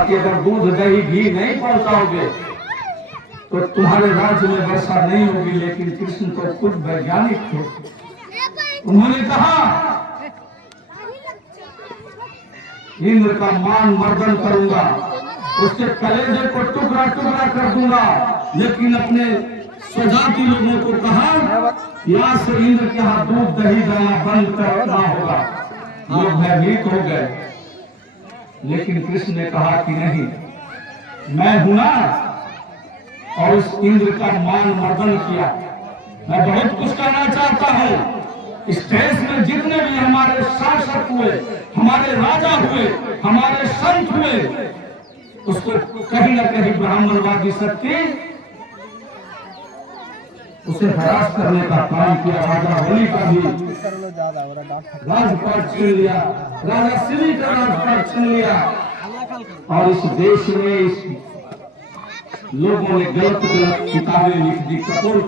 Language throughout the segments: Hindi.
कि अगर दूध दही घी नहीं पहुंचाओगे तो तुम्हारे राज्य में वर्षा नहीं होगी। लेकिन कृष्ण तो खुद वैज्ञानिक थे। उन्होंने कहा इंद्र का मान मर्दन करूंगा, उसके कलेजे को टुकड़ा टुकड़ा कर दूंगा। लेकिन अपने स्वजाति लोगों को कहा यहाँ से इंद्र के यहाँ दूध दही देना बंद करना होगा। लोग भयभीत हो गए। लेकिन कृष्ण ने कहा कि नहीं, मैं हूं ना, और उस इंद्र का मान मर्दन किया। मैं बहुत कुछ कहना चाहता हूं। इस देश में जितने भी हमारे शासक हुए, हमारे राजा हुए, हमारे संत हुए, उसको कहीं न कहीं ब्राह्मणवादी शक्ति उसे हरास करने का काम किया। राजा बलि का भी राजपाट छीन लिया, राजा शिवी का राजपाट छीन लिया। और इस देश में इस लोगों ने गलत गलत किताबें लिख दी, कपोल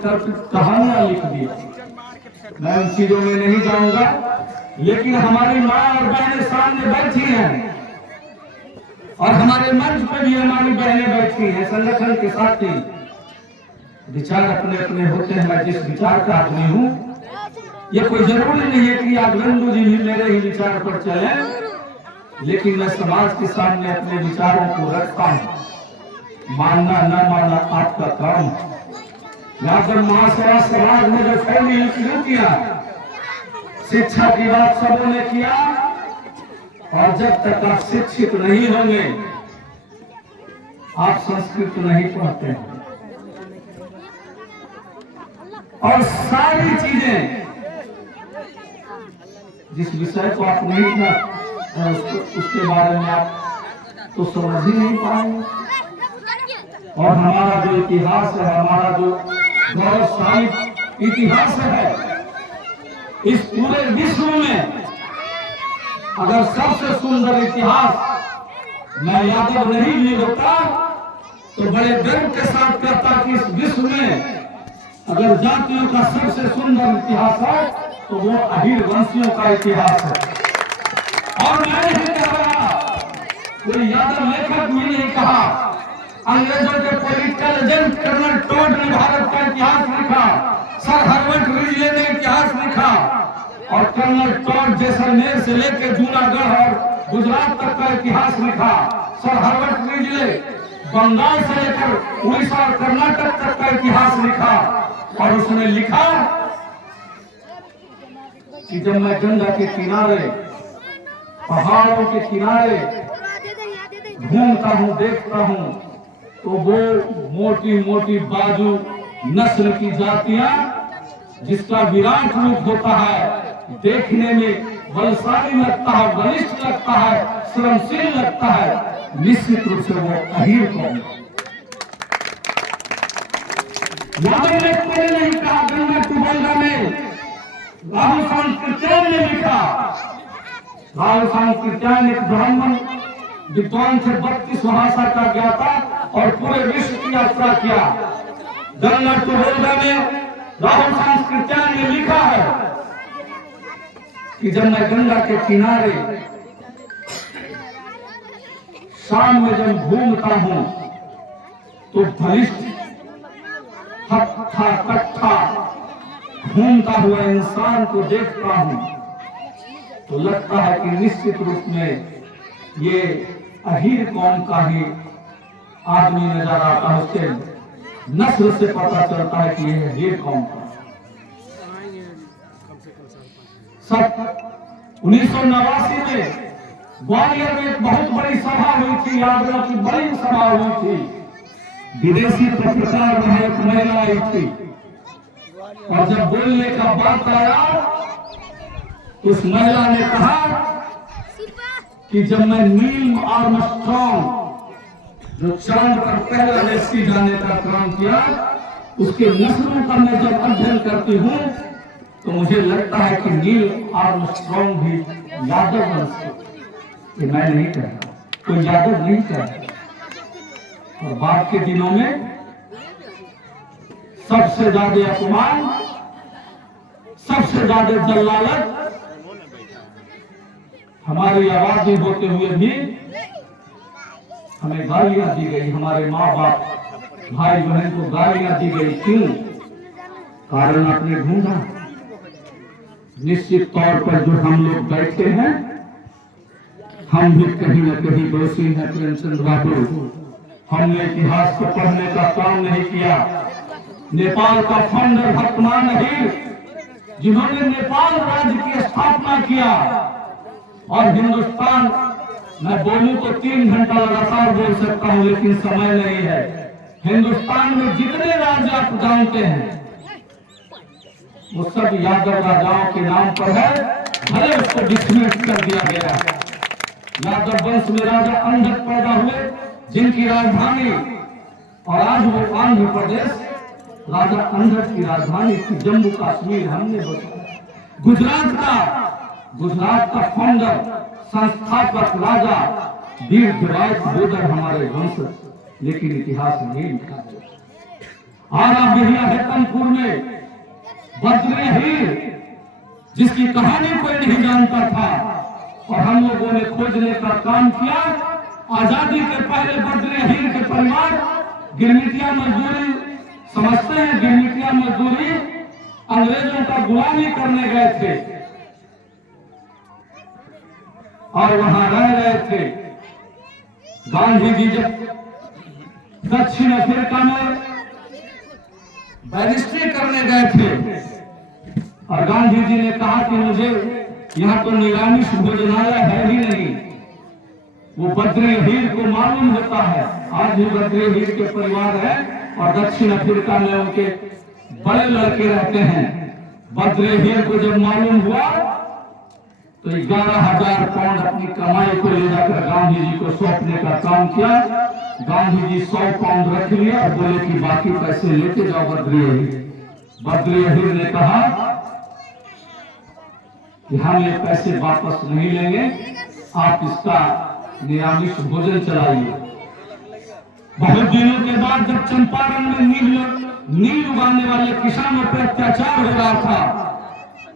कहानियां लिख दी। मैं उन चीजों में नहीं जाऊंगा। लेकिन हमारी माँ और बहनें सामने बैठी हैं, और हमारे मंच पे भी हमारी बहनें बैठी हैं, संगठन के साथी। विचार अपने अपने होते हैं। मैं जिस विचार का आदमी हूँ, ये कोई जरूरी नहीं है कि आप नंदू जी भी मेरे ही विचार पर चले। लेकिन मैं समाज के सामने अपने विचारों को रखता हूँ। मानना न मानना आपका काम। यहाँ पर महासभा समाज में जो फैली किया, शिक्षा की बात सबों ने किया। और जब तक आप शिक्षित नहीं होंगे, आप संस्कृत नहीं पढ़ते हैं। और सारी चीजें, जिस विषय को आप नहीं था उसके बारे में आप तो समझ ही नहीं पाएंगे। और हमारा जो इतिहास है, हमारा जो गौरवशाली इतिहास है, इस पूरे विश्व में अगर सबसे सुंदर इतिहास मैं यादव नहीं भी होता तो बड़े गर्व के साथ कहता कि इस विश्व में अगर जातियों का सबसे सुंदर इतिहास है तो वो अहीर वंशियों का इतिहास है। और मैं नहीं कह रहा, कोई यादव लेखक भी नहीं कहा। अंग्रेजों के पॉलिटिकल एजेंट कर्नल टॉड ने भारत का इतिहास लिखा, सर हर्बर्ट रिजले ने इतिहास लिखा। और कर्नल टॉड जैसलमेर से लेकर जूनागढ़ और गुजरात तक का इतिहास लिखा। सर हर्बर्ट रिजले बंगाल से लेकर उड़ीसा और कर्नाटक तक का इतिहास लिखा। और उसने लिखा कि जब मैं गंगा के किनारे, पहाड़ों के किनारे घूमता हूँ, देखता हूँ, तो वो मोटी मोटी बाजू नस्ल की जातियां, जिसका विराट रूप होता है, देखने में बलशाली लगता है, बलिष्ठ लगता है, श्रमशील लगता है, निश्चित रूप से वो अहीर कौम। यादव ने कोई नहीं कहा। गंगा टुबोल्गा में राहुल सांस्कृत्यायन ने लिखा। राहुल सांस्कृत्यायन एक ब्राह्मण विद्वान थे, 32 भाषा का ज्ञाता, और पूरे विश्व की यात्रा किया। गंगा टुबोल्गा में राहुल सांस्कृत्यायन ने लिखा है कि जब मैं गंगा के किनारे शाम में जब घूमता हूं तो बलिष्ठ हट्ठा कट्ठा घूमता हुआ इंसान को देखता हूं तो लगता है कि निश्चित रूप में ये अहीर कौम का ही आदमी नजर आता है। उसके नस्ल से पता चलता है कि यह अहीर कौम का। 1989 में ग्वालियर में एक बहुत बड़ी सभा हुई थी। यादव की बड़ी सभा हुई थी। विदेशी पत्रकार में एक महिला आई थी, और जब बोलने का बात आया, उस महिला ने कहा कि जब मैं नील आर्मस्ट्रांग, जो चांद पर पहला व्यक्ति जाने का काम किया, उसके नस्लों का मैं जब अध्ययन करती हूँ तो मुझे लगता है कि नील आर्मस्ट्रांग भी यादव वंश के। मैं नहीं कह रहा, कोई यादव नहीं कह रहा। और बाद के दिनों में सबसे ज्यादा अपमान, सबसे ज्यादा जल्लालत हमारी आबादी होते हुए भी हमें गालियां दी गई, हमारे माँ बाप भाई बहन को गालियां दी गई। क्यों? कारण आपने ढूंढा। निश्चित तौर पर जो हम लोग बैठे हैं, हम भी कहीं न कहीं दोषी हैं प्रेमचंद बाबू। हमने इतिहास को पढ़ने का काम नहीं किया। नेपाल का फाउंडर भक्तमान नहीं, जिन्होंने नेपाल राज्य की स्थापना किया, और हिंदुस्तान, मैं बोलूं तो 3 घंटा लगातार बोल सकता हूं, लेकिन समय नहीं है। हिंदुस्तान में जितने राज्य आप जानते हैं वो सब यादव राजाओं के नाम पर है, भले उसको डिसमिस कर दिया गया। यादव वंश में राजा अंधक पैदा हुए, जिनकी राजधानी, और आज वो आंध्र प्रदेश, राजा अंधक की राजधानी थी जम्मू कश्मीर हमने बसाया। गुजरात का फाउंडर, संस्थापक राजा वीरराय बोदर हमारे वंशज, लेकिन इतिहास नहीं लिखा गया। आरा बिहिया हेतमपुर में बद्री हीर, जिसकी कहानी कोई नहीं जानता था, और हम लोगों ने खोजने का काम किया। आजादी के पहले बद्री हीर के परिवार गिरमिटिया मजदूरी, समझते हैं गिरमिटिया मजदूरी, अंग्रेजों का गुलामी करने गए थे और वहां रह रहे थे। गांधी जी जब दक्षिण अफ्रीका में बैरिस्ट्री करने गए थे, और गांधी जी ने कहा कि मुझे यहाँ तो निरामिष भोजनालय है ही नहीं। वो बद्री हीर को मालूम होता है, आज भी बद्री हीर के परिवार है, और दक्षिण अफ्रीका में उनके बड़े लड़के रहते हैं। बद्री हीर को जब मालूम हुआ तो 11,000 पाउंड अपनी कमाई को ले जाकर गांधी जी को सौंपने का काम किया। गांधी जी 100 पाउंड रख लिया और बोले कि बाकी पैसे लेके जाओ बद्री हीर। बद्री हीर ने कहा कि हम ये पैसे वापस नहीं लेंगे, आप इसका निरामिष भोजन चलाइए। बहुत दिनों के बाद जब चंपारण में नील उगाने वाले किसानों पर अत्याचार हो रहा था,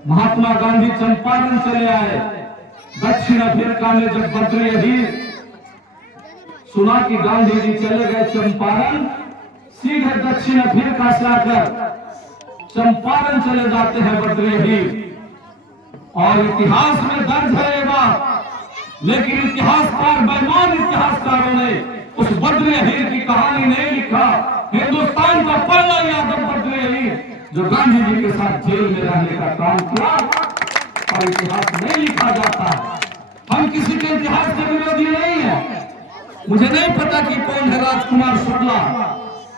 महात्मा गांधी चंपारण चले आए। दक्षिण अफ्रीका में जब बद्री हीर सुना कि गांधी जी चले गए चंपारण, सीधे दक्षिण अफ्रीका से आकर चंपारण चले जाते हैं बद्री हीर। और इतिहास में दर्ज है ये बात, लेकिन इतिहासकार, बेईमान इतिहासकारों ने उस बद्री हीर की कहानी नहीं लिखा। हिंदुस्तान का पहला यादव बद्री हीर, जो गांधी जी के साथ जेल में रहने का काम किया, और इतिहास नहीं लिखा जाता। हम किसी के इतिहास के विरोधी नहीं है। मुझे नहीं पता कि कौन है राजकुमार शुक्ला,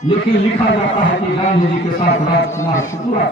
लेकिन लिखा जाता है कि गांधी जी के साथ राजकुमार शुक्ला